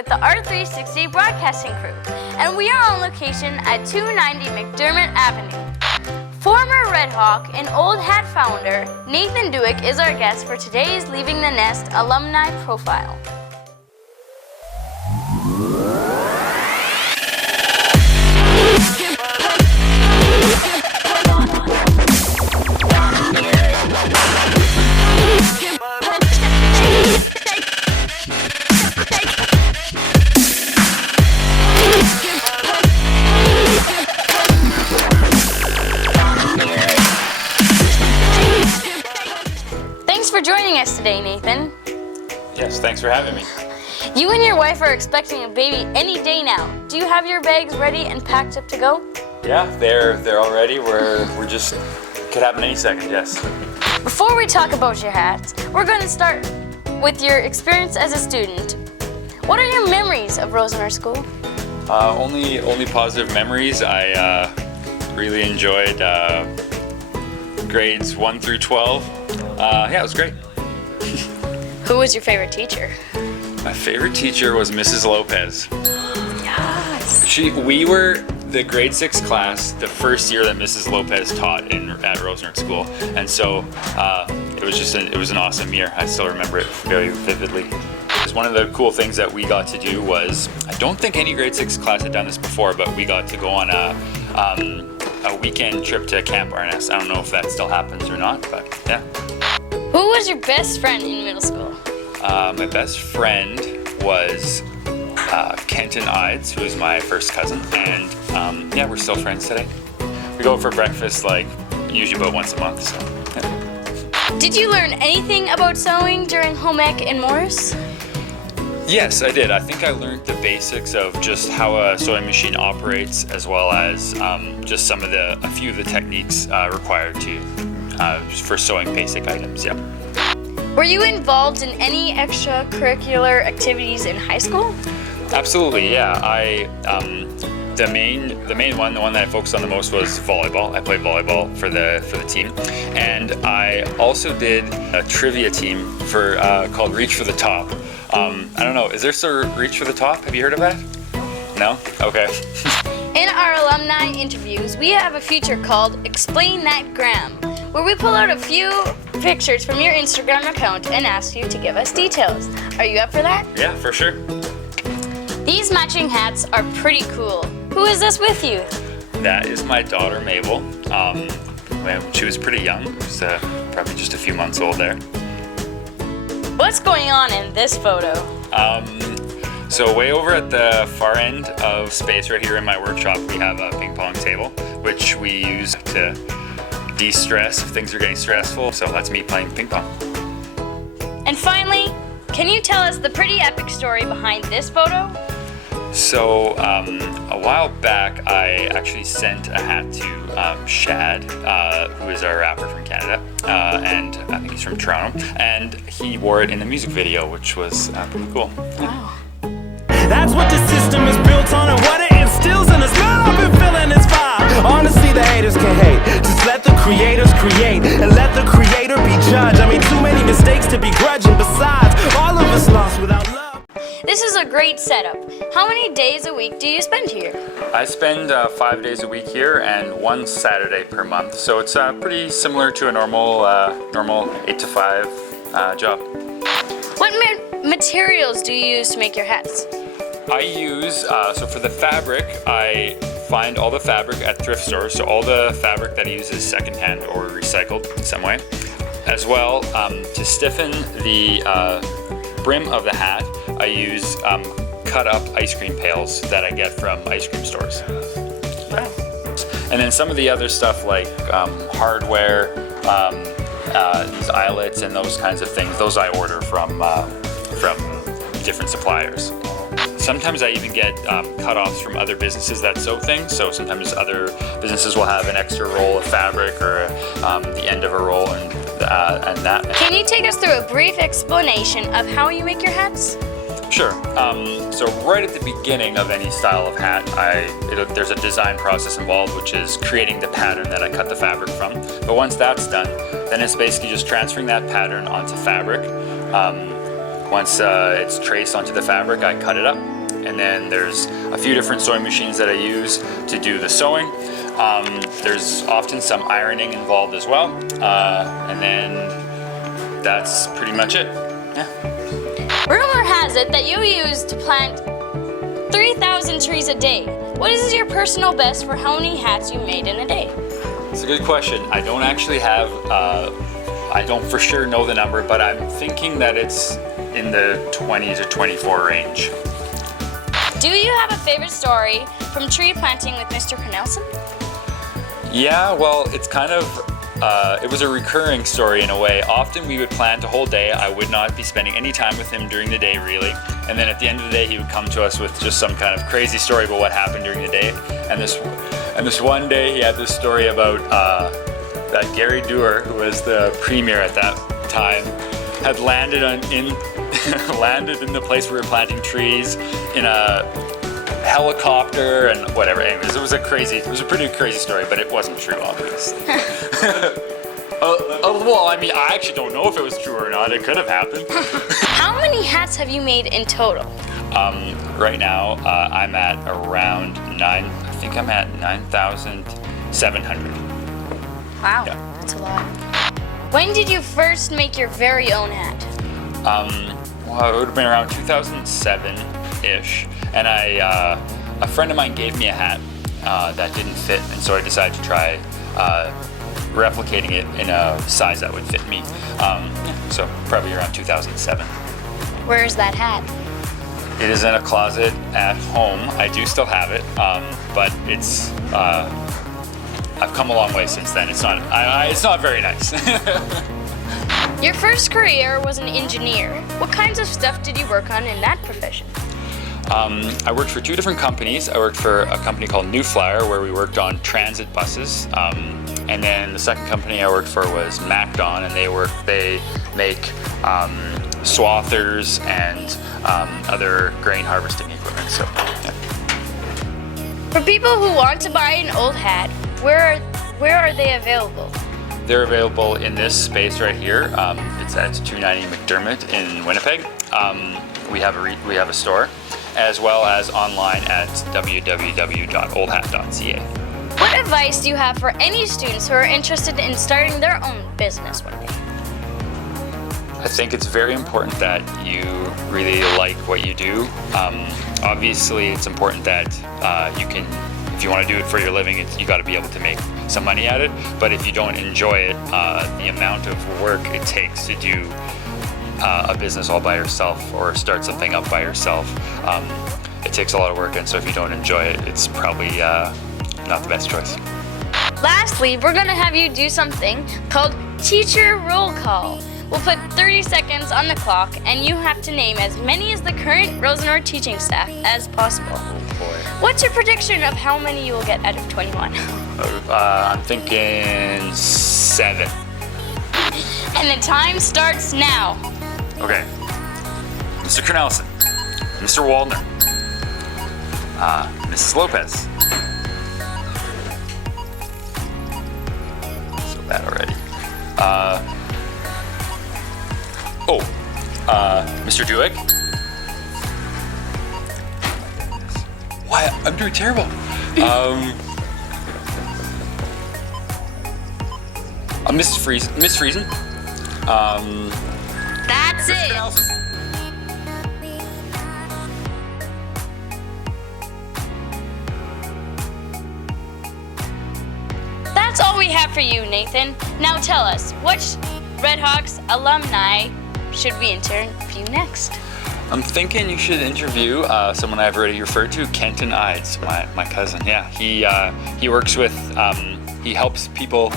with the R360 broadcasting crew, and we are on location at 290 McDermott Avenue. Former Red Hawk and Old Hat founder Nathan Duick is our guest for today's Leaving the Nest alumni profile. Thanks for joining us today, Nathan. Yes, thanks for having me. You and your wife are expecting a baby any day now. Do you have your bags ready and packed up to go? Yeah, they're all ready. We're just could happen any second. Yes. Before we talk about your hats, we're going to start with your experience as a student. What are your memories of Rosenhurst School? Only positive memories. I really enjoyed grades 1 through 12. Yeah, it was great. Who was your favorite teacher? My favorite teacher was Mrs. Lopez. Yes. We were the grade 6 class the first year that Mrs. Lopez taught at Rosenhurst School, and so it was an awesome year. I still remember it very vividly. One of the cool things that we got to do was, I don't think any grade 6 class had done this before, but we got to go on a weekend trip to Camp Arness. I don't know if that still happens or not, but yeah. Who was your best friend in middle school? My best friend was Kenton Ides, who is my first cousin, and yeah, we're still friends today. We go for breakfast usually about once a month. So. Yeah. Did you learn anything about sewing during home ec in Morris? Yes, I did. I think I learned the basics of just how a sewing machine operates, as well as just a few of the techniques required for sewing basic items. Yeah. Were you involved in any extracurricular activities in high school? Absolutely, yeah. The main one, the one that I focused on the most was volleyball. I played volleyball for the team, and I also did a trivia team called Reach for the Top. I don't know, is there still Reach for the Top? Have you heard of that? No? Okay. In our alumni interviews, we have a feature called Explain That Gram, where we pull out a few pictures from your Instagram account and ask you to give us details. Are you up for that? Yeah, for sure. These matching hats are pretty cool. Who is this with you? That is my daughter, Mabel. When she was pretty young, she was probably just a few months old there. What's going on in this photo? So way over at the far end of space right here in my workshop, we have a ping pong table, which we use to de-stress if things are getting stressful. So that's me playing ping pong. And finally, can you tell us the pretty epic story behind this photo? So a while back, I actually sent a hat to Shad, who is our rapper from Canada, and I think he's from Toronto, and he wore it in the music video, which was pretty cool. Wow. That's what the system is built on and what it instills in us. Man, I've been feeling this vibe. Honestly, the haters can hate. Just let the creators create and let the creator be judged. I mean, too many mistakes to be grudging. Besides, all of us lost without love. This is a great setup. How many days a week do you spend here? I spend 5 days a week here and 1 Saturday per month. So it's pretty similar to a normal 8 to 5 job. What materials do you use to make your hats? I use, so for the fabric, I find all the fabric at thrift stores. So all the fabric that I use is secondhand or recycled in some way. As well, to stiffen the brim of the hat, I use cut up ice cream pails that I get from ice cream stores. And then some of the other stuff like hardware, these eyelets and those kinds of things, those I order from different suppliers. Sometimes I even get cut-offs from other businesses that sew things. So sometimes other businesses will have an extra roll of fabric or the end of a roll and that. Can you take us through a brief explanation of how you make your hats? Sure. So right at the beginning of any style of hat, there's a design process involved, which is creating the pattern that I cut the fabric from. But once that's done, then it's basically just transferring that pattern onto fabric. Once it's traced onto the fabric, I cut it up. And then there's a few different sewing machines that I use to do the sewing. There's often some ironing involved as well. And then that's pretty much it. Yeah. Rumor has it that you used to plant 3,000 trees a day. What is your personal best for how many hats you made in a day? It's a good question. I don't actually have, I don't for sure know the number, but I'm thinking that it's in the 20 to 24 range. Do you have a favorite story from tree planting with Mr. Cornelison? Yeah, well, it's kind of, it was a recurring story in a way. Often we would plant a whole day. I would not be spending any time with him during the day, really. And then at the end of the day, he would come to us with just some kind of crazy story about what happened during the day. And this one day, he had this story about that Gary Dewar, who was the premier at that time, had landed landed in the place where we were planting trees in a helicopter and whatever. Anyways, it was a pretty crazy story, but it wasn't true, obviously. Well, I mean, I actually don't know if it was true or not. It could have happened. How many hats have you made in total? Right now, I'm at around 9,700. Wow, Yeah. that's a lot. When did you first make your very own hat? Well, it would have been around 2007-ish, and a friend of mine gave me a hat that didn't fit, and so I decided to try replicating it in a size that would fit me. So probably around 2007. Where is that hat? It is in a closet at home. I do still have it, but it's I've come a long way since then. It's not very nice. Your first career was an engineer. What kinds of stuff did you work on in that profession? I worked for two different companies. I worked for a company called New Flyer, where we worked on transit buses. And then the second company I worked for was MacDon, and they make swathers and other grain harvesting equipment. So, yeah. For people who want to buy an old hat, where are they available? They're available in this space right here. It's at 290 McDermott in Winnipeg. We have a store, as well as online at www.oldhat.ca. What advice do you have for any students who are interested in starting their own business one day? I think it's very important that you really like what you do. Obviously, it's important that if you want to do it for your living, you got to be able to make some money at it. But if you don't enjoy it, the amount of work it takes to do a business all by yourself or start something up by yourself, it takes a lot of work. And so if you don't enjoy it, it's probably not the best choice. Lastly, we're going to have you do something called Teacher Roll Call. We'll put 30 seconds on the clock, and you have to name as many as the current Rosenor teaching staff as possible. Oh boy. What's your prediction of how many you will get out of 21? I'm thinking 7. And the time starts now. Okay. Mr. Cornelison, Mr. Waldner, Mrs. Lopez. So bad already. Mr. Duick. Why? I'm doing terrible. Miss Friesen. That's it. Cornelison. That's all we have for you, Nathan. Now tell us, which Redhawks alumni should we interview next? I'm thinking you should interview someone I've already referred to, Kenton Ides, my cousin. Yeah, he works with, he helps people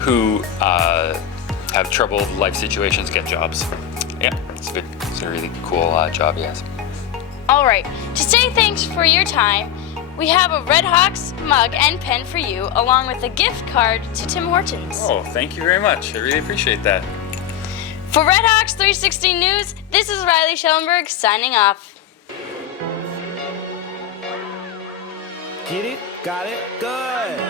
who have troubled life situations get jobs. Yeah, it's a really cool job he has. All right, to say thanks for your time, we have a Redhawks mug and pen for you, along with a gift card to Tim Hortons. Oh, thank you very much. I really appreciate that. For Redhawks 360 News, this is Riley Schellenberg signing off. Get it? Got it? Good.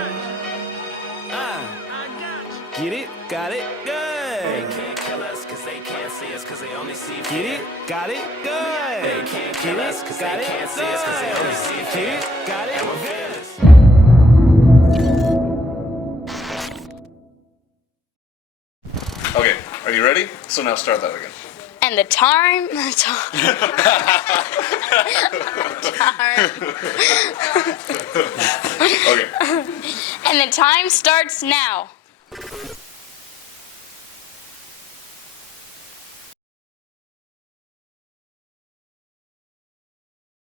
Get it? Got it? Good. They can't kill us 'cause they can't see us 'cause Get it? Got it? Good. They can't kill us cause they can't see us cause they only see it. Get it? Got it? Good. Okay, are you ready? So now start that again. And the time. Okay. And the time starts now.